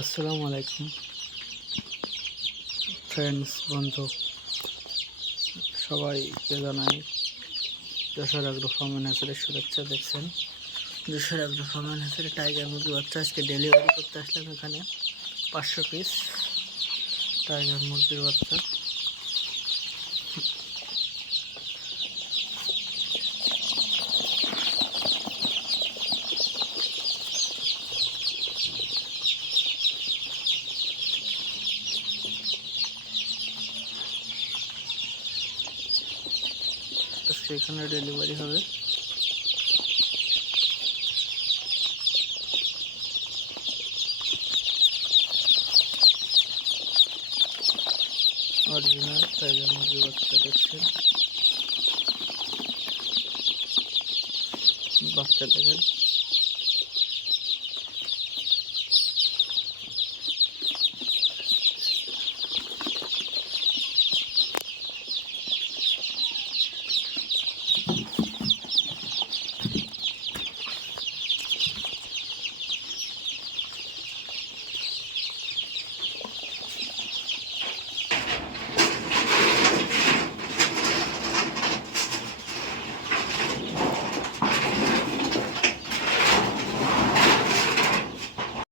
আসসালামু আলাইকুম ফ্রেন্ডস, বন্ধু সবাইকে জানাই যশোর অ্যাগ্রো ফার্ম অ্যান্ড হ্যাচারির শুভেচ্ছা। দেখছেন Jessore agro farm and hatchery tiger মুরগি বাচ্চা আজকে ডেলিভারি করতে আসলাম। এখানে 500 পিস টাইগার মুরগির বাচ্চা। আজকে এখানে ডেলিভারি হবে। অরিজিনাল টাইগার মুরগির বাচ্চা দেখছেন, বাচ্চা দেখেন।